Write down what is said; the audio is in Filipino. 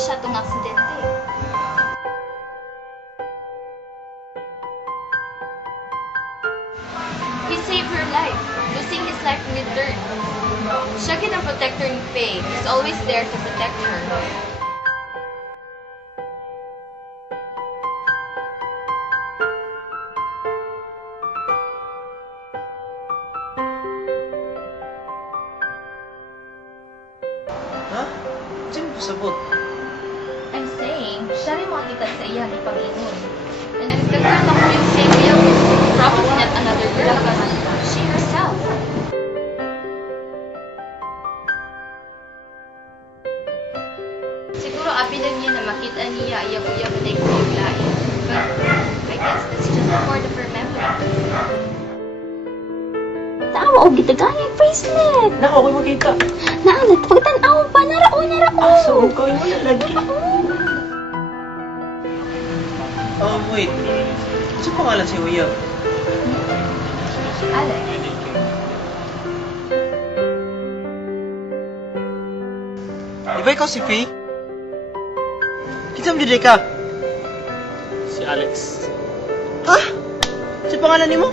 siya tong aksidente. He saved her life, losing his life in return. Siya ang protector ni Faye. He's always there to protect her. Ha? Sino mo sabot? I'm saying, siya rin makakita sa iya ni Panginoon. And if the girl ako yung same real, probably not another girl, but she herself. Siguro abi lang niya na makita niya iyang na yung lain. But I guess that's just part of her memory. Tama og gitagaya bracelet. Nako, ko'y makita. Naalat pagtan-aw pa narao. So, ko'y wala lagi. Oh, wait. Ano pangalan si Uyab? Alex. Di ba ikaw si Faye? Kinsa mo dyan ka? Si Alex. Ha? Sa pangalan ni mo?